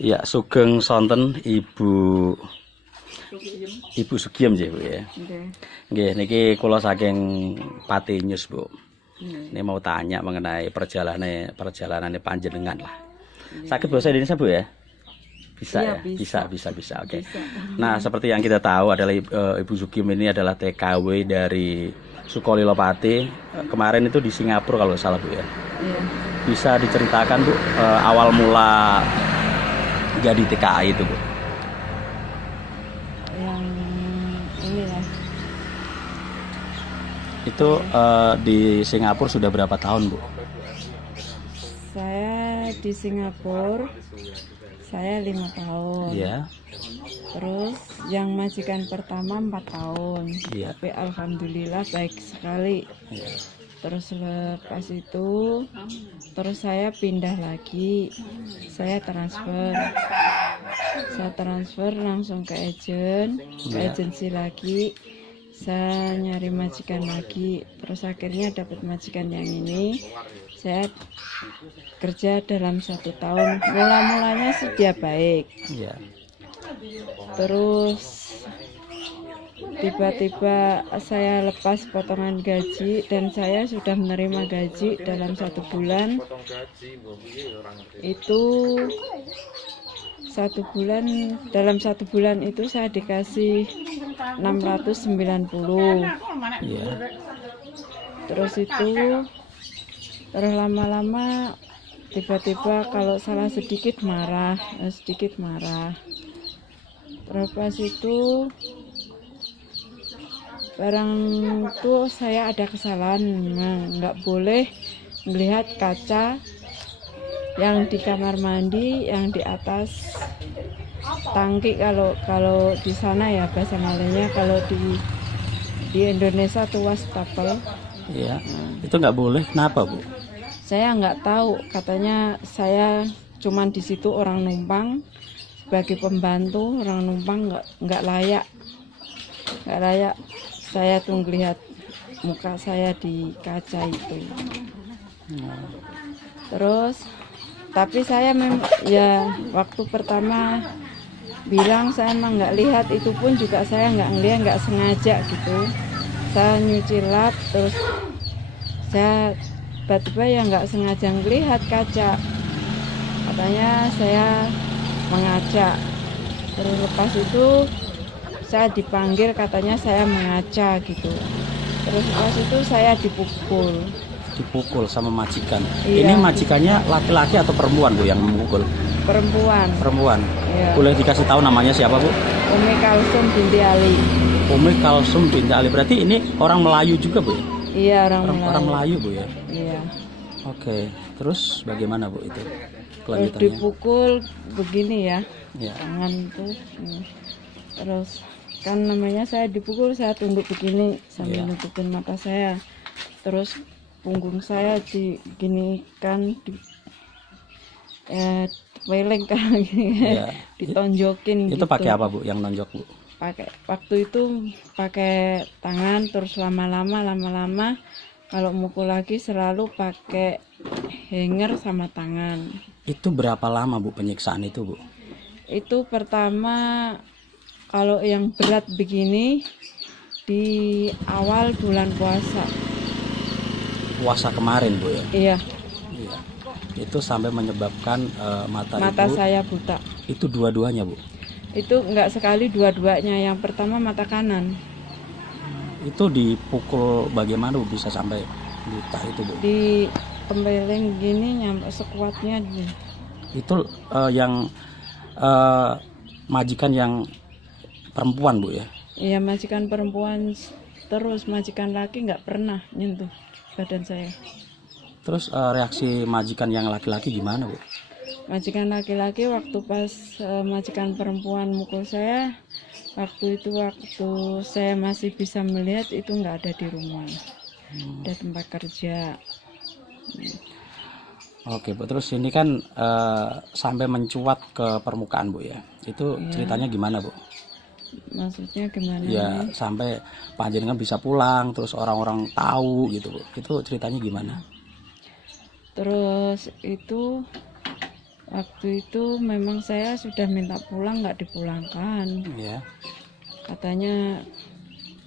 Ya, sugeng sonten Ibu Sugiem nggih, Bu ya. Nggih. Nggih, niki kula saking Pati News, Bu. Nggih. Ini mau tanya mengenai perjalanan panjenengan lah. Sakit bahasa Indonesia, Bu ya? Bisa Iya, ya? Bisa. Oke. Bisa. Nah, seperti yang kita tahu adalah Ibu Sugiem ini adalah TKW dari Sukolilo Pati. Kemarin itu di Singapura kalau salah, Bu ya. Iya. Bisa diceritakan, Bu, awal mula jadi TKA itu, Bu? Yang ini ya. Itu di Singapura sudah berapa tahun, Bu? Saya di Singapura, saya 5 tahun. Iya. Terus yang majikan pertama 4 tahun. Iya. Tapi alhamdulillah baik sekali. Iya. Terus lepas itu, terus saya pindah lagi, saya transfer langsung ke agensi lagi. Saya nyari majikan lagi, terus akhirnya dapat majikan yang ini. Saya kerja dalam 1 tahun. Mulanya sih dia baik. Iya. Terus tiba-tiba saya lepas potongan gaji dan saya sudah menerima gaji dalam 1 bulan. Itu 1 bulan, dalam 1 bulan itu saya dikasih 690. Iya. Terus lama-lama tiba-tiba kalau salah sedikit marah. Terus itu barang tuh saya ada kesalahan, memang nggak boleh melihat kaca yang di kamar mandi yang di atas tangki. Kalau di sana ya bahasa Malaynya, kalau di Indonesia tuh wastafel. Iya. Itu nggak boleh. Kenapa, Bu? Saya nggak tahu, katanya saya cuman di situ orang numpang sebagai pembantu, orang numpang nggak layak. Saya tunggu lihat muka saya di kaca itu. Terus tapi saya ya waktu pertama bilang saya emang nggak lihat, itu pun juga saya nggak ngelihat, nggak sengaja gitu. Saya nyuci lap, terus saya tiba-tiba ya nggak sengaja ngelihat kaca, katanya saya mengaca. Terus lepas itu saya dipanggil, katanya saya mengaca gitu. Terus lepas itu saya dipukul Sama majikan. Iya. Ini majikannya laki-laki atau perempuan, Bu, yang memukul? Perempuan. Iya. Boleh dikasih tahu namanya siapa, Bu? Umi Kalsum binti Ali. Umi Kalsum binti Ali. Berarti ini orang Melayu juga, Bu? Iya, orang Melayu, Bu ya. Iya. Oke. Terus bagaimana, Bu, itu Terus kelanjutannya? dipukul begini ya. Iya. Tangan tuh. Terus kan namanya saya dipukul, saya tunduk begini sambil nutupin mata saya. Terus punggung saya diginikan, peleng kan, ditonjokin. Itu gitu. pakai apa, Bu, yang nonjok, Bu? Waktu itu pakai tangan, terus lama-lama kalau mukul lagi selalu pakai hanger sama tangan. Itu berapa lama, Bu, penyiksaan itu, Bu? Itu pertama kalau yang berat begini di awal bulan puasa. Puasa kemarin, Bu ya? Iya. Iya. Itu sampai menyebabkan mata Ibu, saya buta. Itu dua-duanya, Bu? Itu enggak sekali, dua-duanya. Yang pertama mata kanan. Itu dipukul bagaimana, Bu, bisa sampai buta itu, Bu? Di tempeleng gini nyampe sekuatnya. Itu yang majikan yang perempuan, Bu ya? Iya, majikan perempuan. Terus majikan laki nggak pernah nyentuh badan saya. Terus reaksi majikan yang laki-laki gimana, Bu? Majikan laki-laki waktu pas majikan perempuan mukul saya, waktu saya masih bisa melihat, itu nggak ada di rumah, ada tempat kerja. Oke, Bu. Terus ini kan sampai mencuat ke permukaan, Bu ya? Itu ceritanya gimana, Bu? Maksudnya gimana? Ya, sampai panjenengan bisa pulang, terus orang-orang tahu gitu, Bu. Itu ceritanya gimana? Terus itu Waktu itu memang saya sudah minta pulang, nggak dipulangkan. Iya. Katanya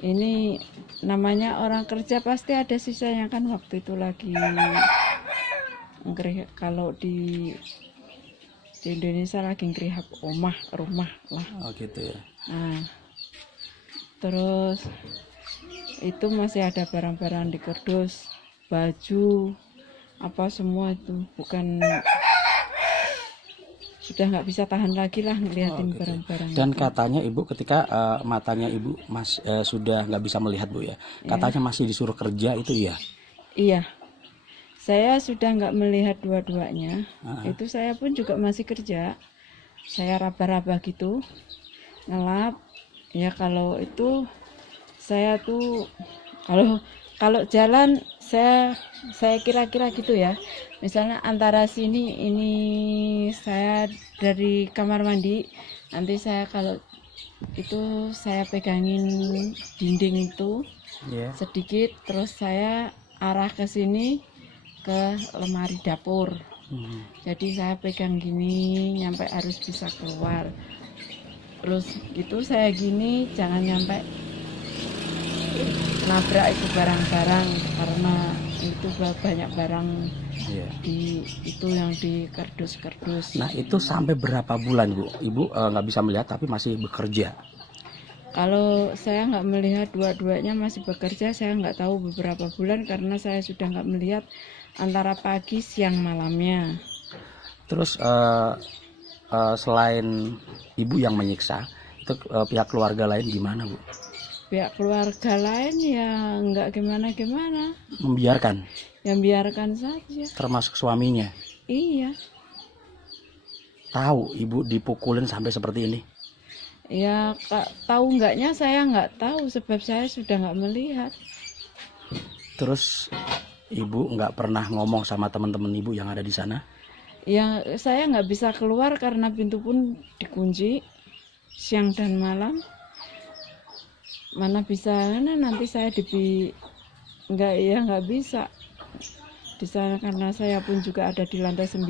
ini namanya orang kerja pasti ada sisanya kan, waktu itu lagi kalau di Indonesia lagi ngerihab rumah lah. Oh gitu ya. Nah, terus itu masih ada barang-barang di kardus, baju, apa semua itu, bukan, sudah nggak bisa tahan lagi lah ngeliatin gitu. barang-barang. Dan itu. katanya ibu ketika matanya ibu sudah nggak bisa melihat bu ya, katanya masih disuruh kerja itu ya? Iya, saya sudah nggak melihat dua-duanya. Itu saya pun juga masih kerja. Saya raba-raba gitu, ngelap. Ya kalau itu saya tuh kalau jalan saya kira-kira gitu ya. Misalnya antara sini ini saya dari kamar mandi, nanti saya kalau itu saya pegangin dinding itu sedikit, terus saya arah ke sini ke lemari dapur. Jadi saya pegang gini nyampe harus bisa keluar. Terus gitu saya gini jangan nyampe nabrak itu barang-barang, karena itu banyak barang di itu yang di kardus-kardus. Nah itu sampai berapa bulan bu? Ibu nggak bisa melihat tapi masih bekerja? Kalau saya nggak melihat dua-duanya masih bekerja, saya nggak tahu beberapa bulan karena saya sudah nggak melihat antara pagi siang malamnya. Terus selain ibu yang menyiksa, itu pihak keluarga lain gimana bu? Pihak keluarga lain ya nggak gimana-gimana. Membiarkan? Yang biarkan saja. Termasuk suaminya? Iya. Tahu ibu dipukulin sampai seperti ini? Ya tahu enggaknya saya nggak tahu, sebab saya sudah nggak melihat. Terus ibu nggak pernah ngomong sama teman-teman ibu yang ada di sana? Ya saya nggak bisa keluar karena pintu pun dikunci siang dan malam. Mana bisa, nanti saya nggak bisa di sana karena saya pun juga ada di lantai 9,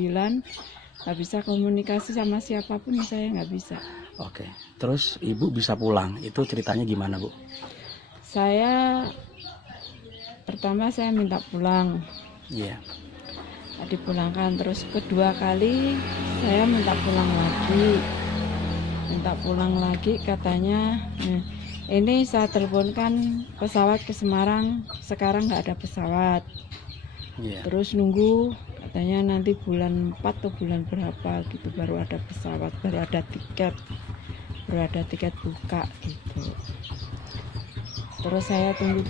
nggak bisa komunikasi sama siapapun, saya nggak bisa. Oke, terus ibu bisa pulang, itu ceritanya gimana bu? Pertama saya minta pulang, dipulangkan, terus kedua kali saya minta pulang lagi, katanya ini saya teleponkan pesawat ke Semarang, sekarang nggak ada pesawat. Terus nunggu, katanya nanti bulan 4 atau bulan berapa gitu baru ada pesawat, baru ada tiket buka gitu. Terus saya tunggu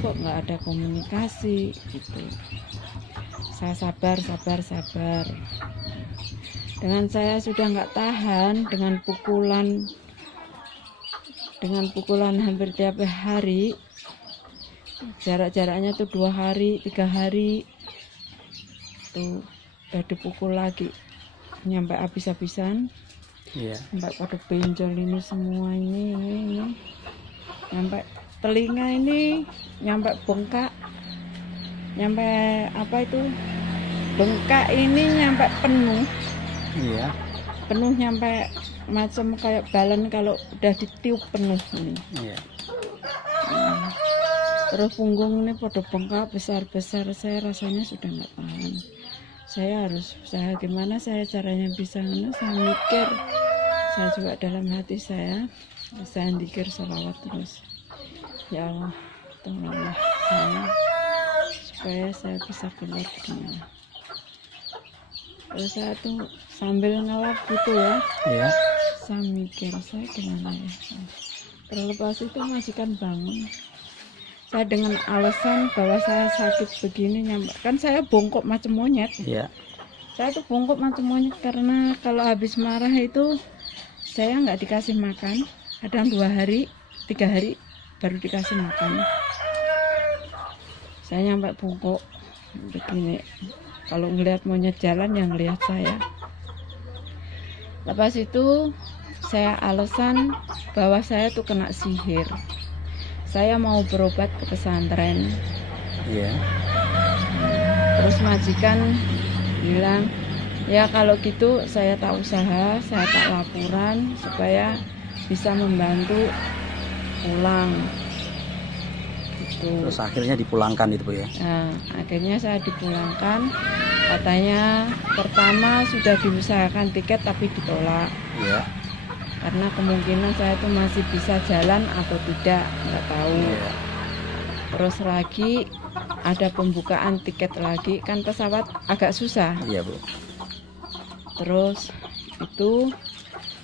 kok nggak ada komunikasi gitu. Saya sabar. Dengan saya sudah nggak tahan dengan pukulan hampir tiap hari, jaraknya tuh 2 hari 3 hari tuh udah dipukul lagi nyampe habis-habisan, sampai pada benjol ini semua, ini nyampe telinga ini, nyampe bengkak, nyampe bengkak ini nyampe penuh, nyampe macam kayak balon kalau udah ditiup penuh ini. Terus punggung ini pada bengkak besar-besar, saya rasanya sudah nggak tahan. Saya harus usaha gimana saya caranya bisa, saya mikir, saya juga dalam hati saya zikir sholawat terus, ya Allah tolonglah saya supaya saya bisa keluar dari ini. Terus saya tuh sambil ngelap gitu ya, saya mikir saya gimana ya. Terlepas itu majikan bangun, saya dengan alasan bahwa saya sakit begini, kan saya bongkok macam monyet. Saya tuh bongkok macam monyet karena kalau habis marah itu saya nggak dikasih makan, kadang 2 hari 3 hari baru dikasih makan. Saya nyampe bongkok begini, kalau ngelihat monyet jalan yang ngelihat saya. Lepas itu saya alasan bahwa saya tuh kena sihir, saya mau berobat ke pesantren. Terus majikan bilang Ya kalau gitu saya tak usaha, saya tak laporan supaya bisa membantu pulang gitu. Terus akhirnya dipulangkan itu Bu ya. Nah, akhirnya saya dipulangkan. Katanya pertama sudah diusahakan tiket tapi ditolak. Iya. Karena kemungkinan saya itu masih bisa jalan atau tidak, nggak tahu. Iya. Terus lagi ada pembukaan tiket lagi, kan pesawat agak susah. Iya Bu. Terus itu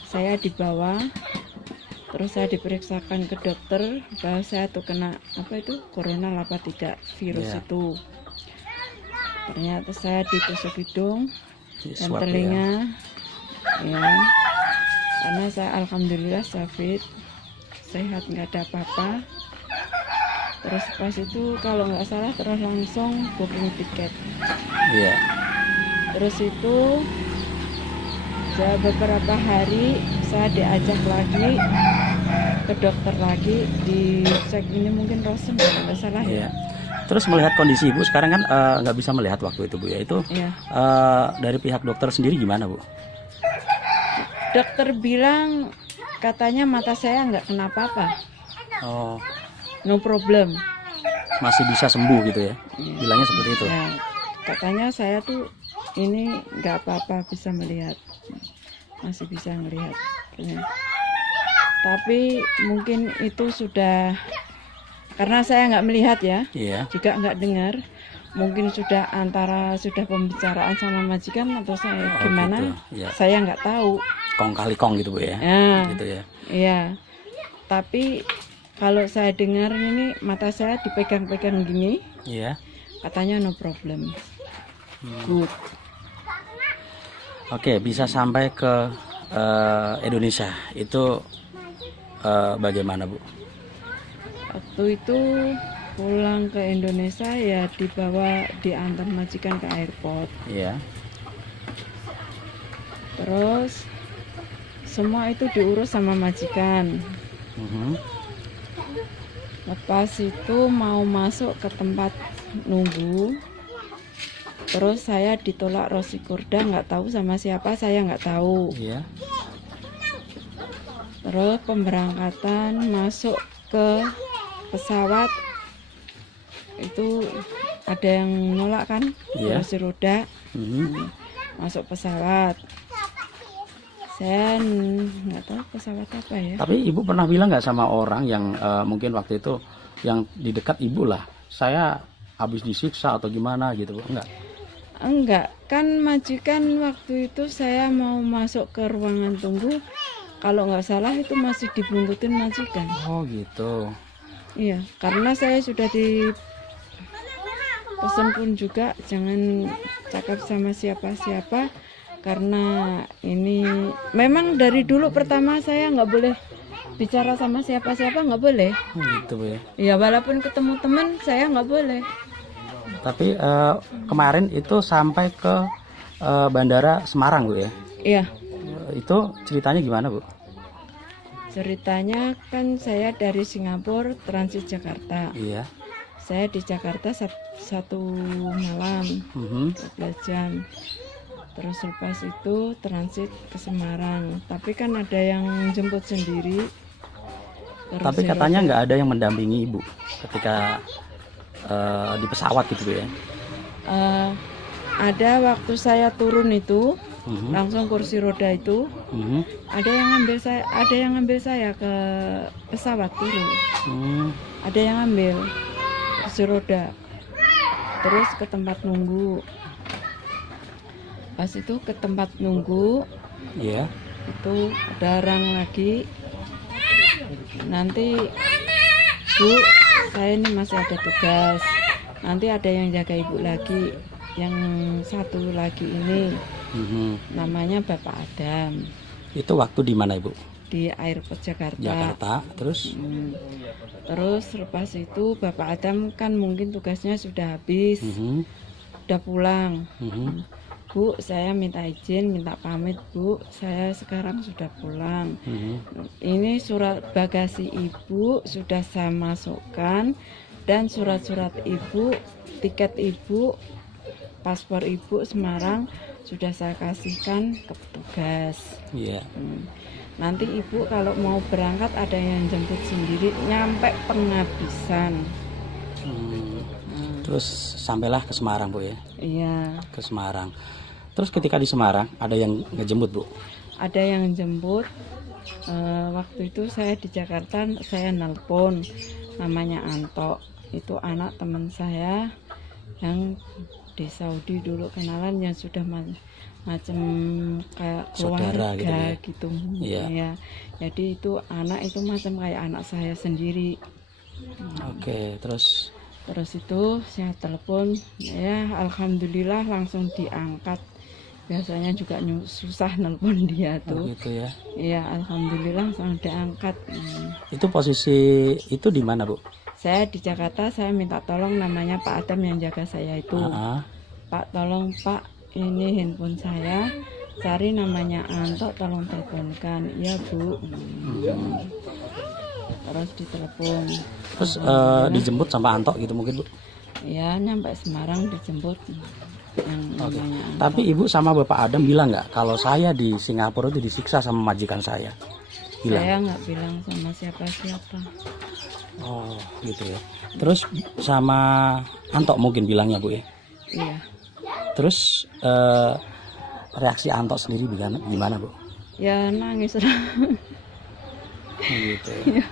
saya dibawa, terus saya diperiksakan ke dokter bahwa saya tuh kena apa itu corona apa tidak virus Iya. itu. Ternyata saya ditusuk hidung Di dan swab, telinga, ya. Karena saya alhamdulillah fit, sehat, nggak ada apa-apa. Terus pas itu kalau nggak salah terus langsung booking tiket. Iya. Terus itu beberapa hari saya diajak lagi ke dokter lagi, dicek ini mungkin rosen kalau nggak salah Iya. ya. Terus melihat kondisi Ibu sekarang kan nggak bisa melihat waktu itu Bu ya. Itu Iya. dari pihak dokter sendiri gimana Bu? Dokter bilang katanya mata saya nggak kenapa-apa, Oh, no problem. masih bisa sembuh gitu ya. Iya. Bilangnya seperti itu. Ya, katanya saya tuh ini nggak apa-apa, bisa melihat, masih bisa melihat. Ya. Tapi mungkin itu sudah karena saya nggak melihat ya, Iya. juga nggak dengar. Mungkin sudah antara sudah pembicaraan sama majikan atau saya Oh, gimana, gitu. Iya. saya nggak tahu. Kong kali kong gitu Bu ya. Ya, Gitu ya. iya. Tapi kalau saya dengar ini mata saya dipegang-pegang gini, Iya. katanya no problem. Good. Oke, bisa sampai ke Indonesia itu bagaimana Bu? Waktu itu pulang ke Indonesia ya dibawa, diantar majikan ke airport. Iya. Terus semua itu diurus sama majikan. Mhm. Lepas itu mau masuk ke tempat nunggu, terus saya ditolak Rosikurda, nggak tahu sama siapa, saya nggak tahu. Iya. Terus pemberangkatan masuk ke pesawat itu ada yang nolak kan, Iya. kursi roda. Mhm. Masuk pesawat, saya nggak tahu pesawat apa ya. Tapi Ibu pernah bilang nggak sama orang yang mungkin waktu itu yang di dekat Ibu lah, saya habis disiksa atau gimana gitu Bu? Enggak, kan majikan waktu itu saya mau masuk ke ruangan tunggu, kalau nggak salah itu masih dibuntutin majikan. Oh gitu. Iya, karena saya sudah di pesan pun juga jangan cakap sama siapa-siapa, karena ini memang dari dulu pertama saya nggak boleh bicara sama siapa-siapa, nggak boleh. Oh, gitu Bu ya. Ya walaupun ketemu teman saya nggak boleh. Tapi kemarin itu sampai ke Bandara Semarang Bu ya. Iya, Itu ceritanya gimana Bu? ceritanya kan saya dari Singapura transit Jakarta. Iya. Saya di Jakarta satu malam, Mhm. 12 jam. Terus lepas itu transit ke Semarang. Tapi kan ada yang jemput sendiri. Terus Tapi katanya nggak ada yang mendampingi Ibu ketika di pesawat gitu Bu ya. ada waktu saya turun itu, Mhm. langsung kursi roda itu, Mhm. ada yang ngambil saya ke pesawat turun. Hmm. Ada yang ngambil kursi roda. Terus ke tempat nunggu. Pas itu ke tempat nunggu, Iya. itu ada orang lagi, nanti Bu, saya ini masih ada tugas, nanti ada yang jaga Ibu lagi, yang satu lagi ini Mhm. namanya Bapak Adam, Itu waktu di mana Ibu? di airport Jakarta. Jakarta. Terus? Terus lepas itu Bapak Adam kan mungkin tugasnya sudah habis, Mhm. udah pulang. Mhm. Bu, saya minta izin, minta pamit Bu, saya sekarang sudah pulang. Mhm. Ini surat bagasi Ibu sudah saya masukkan, dan surat-surat Ibu, tiket Ibu, paspor Ibu Semarang sudah saya kasihkan ke petugas. Iya. Nanti ibu kalau mau berangkat ada yang jemput sendiri, nyampe penghabisan. Terus sampailah ke Semarang Bu ya? Iya. Ke Semarang. Terus ketika di Semarang ada yang ngejemput Bu? Ada yang jemput. Waktu itu saya di Jakarta, saya nelpon, namanya Anto. Itu anak teman saya yang di Saudi dulu, kenalan, yang sudah macam kayak Saudara keluarga gitu gitu. Iya. Ya. Jadi itu anak itu macam kayak anak saya sendiri. Oke, terus itu saya telepon, ya alhamdulillah langsung diangkat. Biasanya juga susah nelpon dia tuh. gitu ya. Iya, alhamdulillah langsung diangkat. Itu posisi itu di mana Bu? Saya di Jakarta, saya minta tolong, namanya Pak Adam yang jaga saya itu. Pak, tolong Pak, ini handphone saya, cari namanya Anto, tolong teleponkan. Iya Bu. Terus ditelepon. Terus dijemput sama Anto gitu mungkin Bu? Ya, nyampe Semarang dijemput yang namanya Anto. Tapi Ibu sama Bapak Adam bilang nggak kalau saya di Singapura itu disiksa sama majikan saya? Bilang? Saya nggak bilang sama siapa-siapa. Oh gitu ya. Terus sama Anto mungkin bilangnya Bu ya? Iya. Terus reaksi Anto sendiri gimana Bu? Ya nangis. Gitu ya.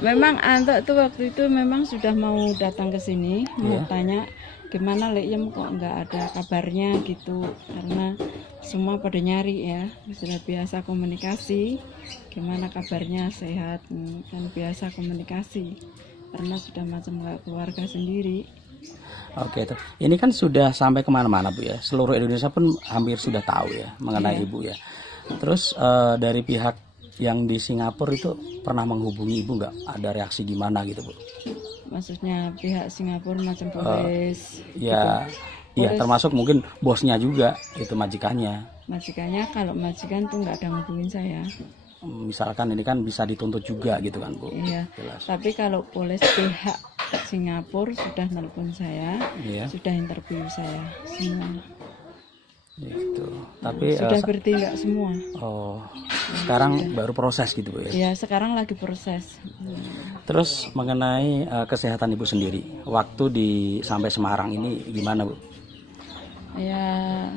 Memang Anto tuh waktu itu memang sudah mau datang ke sini, mau tanya gimana Leyem kok nggak ada kabarnya gitu, karena semua pada nyari ya, sudah biasa komunikasi, gimana kabarnya, sehat, kan biasa komunikasi karena sudah macam kayak keluarga sendiri. Oke, ini kan sudah sampai kemana-mana Bu ya, seluruh Indonesia pun hampir sudah tahu ya mengenai Ibu ya. Terus dari pihak yang di Singapura itu pernah menghubungi Ibu nggak? Ada reaksi gimana gitu Bu? Maksudnya Pihak Singapura macam polis? Ya, gitu. Ya termasuk mungkin bosnya juga, itu majikannya. Majikannya, kalau majikan tuh nggak ada ngubungin saya. Misalkan ini kan bisa dituntut juga gitu kan Bu? Iya. Jelas. Tapi kalau polis pihak Singapura sudah nelpon saya, sudah interview saya semua. Gitu. Tapi sudah bertindak semua. Oh, sekarang baru proses gitu Bu ya? Iya, sekarang lagi proses. Terus mengenai kesehatan Ibu sendiri, waktu sampai Semarang ini gimana Bu? Ya,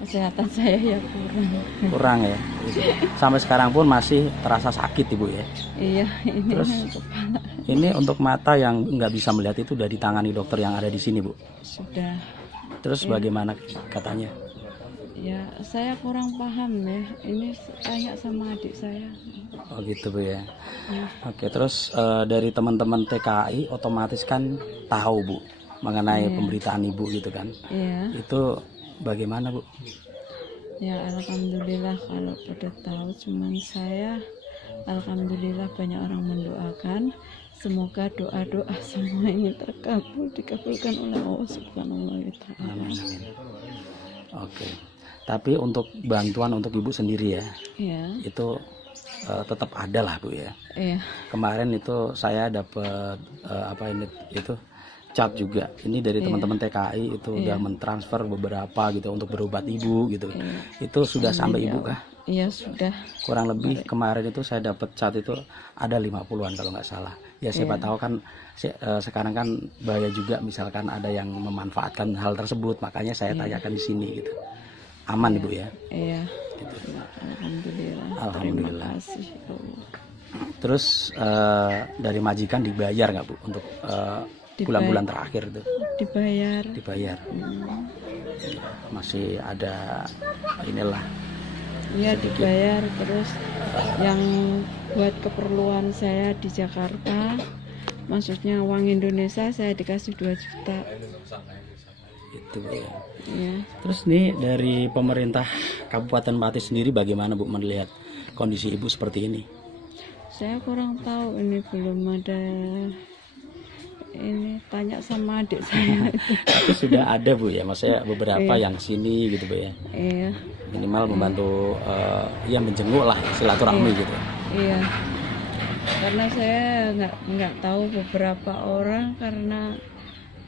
kesehatan saya ya kurang. Kurang ya? Gitu. Sampai sekarang pun masih terasa sakit Ibu ya? Iya, ini terus kepala. Ini untuk mata yang nggak bisa melihat itu udah ditangani dokter yang ada di sini Bu? Sudah. Terus bagaimana katanya? Ya, saya kurang paham ya. Ini tanya sama adik saya. Oh gitu Bu ya. Oke, terus dari teman-teman TKI otomatis kan tahu Bu mengenai pemberitaan Ibu gitu kan? Iya. Itu bagaimana Bu? Ya alhamdulillah kalau pada tahu, cuman saya alhamdulillah banyak orang mendoakan. Semoga doa-doa semua ini dikabulkan oleh Allah Subhanahu wa Ta'ala. Oke. Tapi untuk bantuan untuk Ibu sendiri ya, itu tetap ada lah Bu ya. Iya. Kemarin itu saya dapat itu chat juga. Ini dari teman-teman TKI itu udah mentransfer beberapa gitu untuk berobat Ibu gitu. Itu sudah sampai Ibu kah? Iya sudah. Kurang lebih kemarin itu saya dapat chat itu ada 50-an kalau nggak salah. Ya siapa tahu kan sekarang kan bahaya juga misalkan ada yang memanfaatkan hal tersebut, makanya saya tanyakan di sini gitu. Aman Ibu ya? Iya. Gitu. Alhamdulillah. Alhamdulillah. Terima kasih. Terus dari majikan dibayar nggak Bu untuk bulan-bulan terakhir itu? Dibayar. Dibayar. Masih ada inilah. Iya dibayar. Terus yang buat keperluan saya di Jakarta, maksudnya uang Indonesia saya dikasih 2 juta. Itu ya. Iya. Terus nih dari pemerintah Kabupaten Pati sendiri bagaimana Bu melihat kondisi Ibu seperti ini? Saya kurang tahu, ini belum ada, ini tanya sama adik saya. Tapi sudah ada Bu ya, maksudnya beberapa yang sini gitu Bu ya. Iya. Minimal membantu ya menjenguk lah silaturahmi gitu. Iya. Karena saya nggak tahu beberapa orang, karena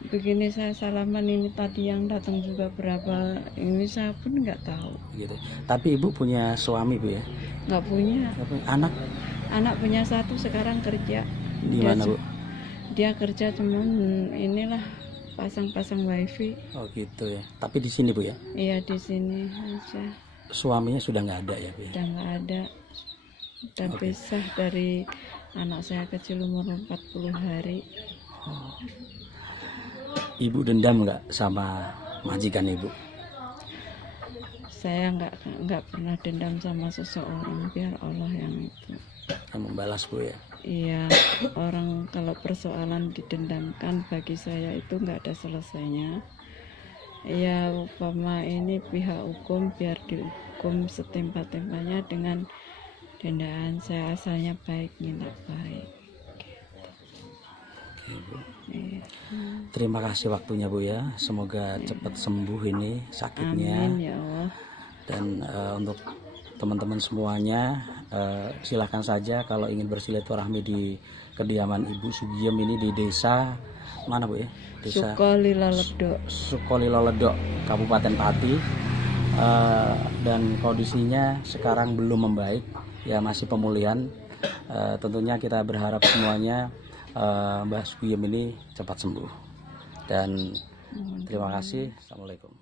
begini saya salaman ini tadi yang datang juga berapa, ini saya pun nggak tahu. Gitu. Tapi ibu punya suami bu ya? Nggak punya. Nggak punya anak? Anak punya satu sekarang kerja. Di mana bu? Dia kerja cuman inilah pasang-pasang wifi. Oh gitu ya. Tapi di sini bu ya? Iya di sini aja. Suaminya sudah nggak ada ya bu ya? Udah nggak ada. Udah pisah dari anak saya kecil umur 40 hari. Ibu dendam nggak sama majikan ibu? Saya nggak pernah dendam sama seseorang, biar Allah yang itu. Yang membalas bu ya? Iya, orang kalau persoalan didendamkan bagi saya itu nggak ada selesainya. Ya umpama ini pihak hukum biar dihukum setimpa-timpanya dengan dendaan. Saya asalnya baik, niat baik. Oke, bu. Iya. Terima kasih waktunya bu ya. Semoga cepat sembuh ini sakitnya. Amin ya Allah. Dan untuk teman-teman semuanya, silahkan saja kalau ingin bersilaturahmi di kediaman Ibu Sugiem ini di desa mana bu ya? Desa Sukolilo-Ledok, Kabupaten Pati. Dan kondisinya sekarang belum membaik, ya masih pemulihan. Tentunya kita berharap semuanya Mbah Sugiem ini cepat sembuh. Dan terima kasih. Assalamualaikum.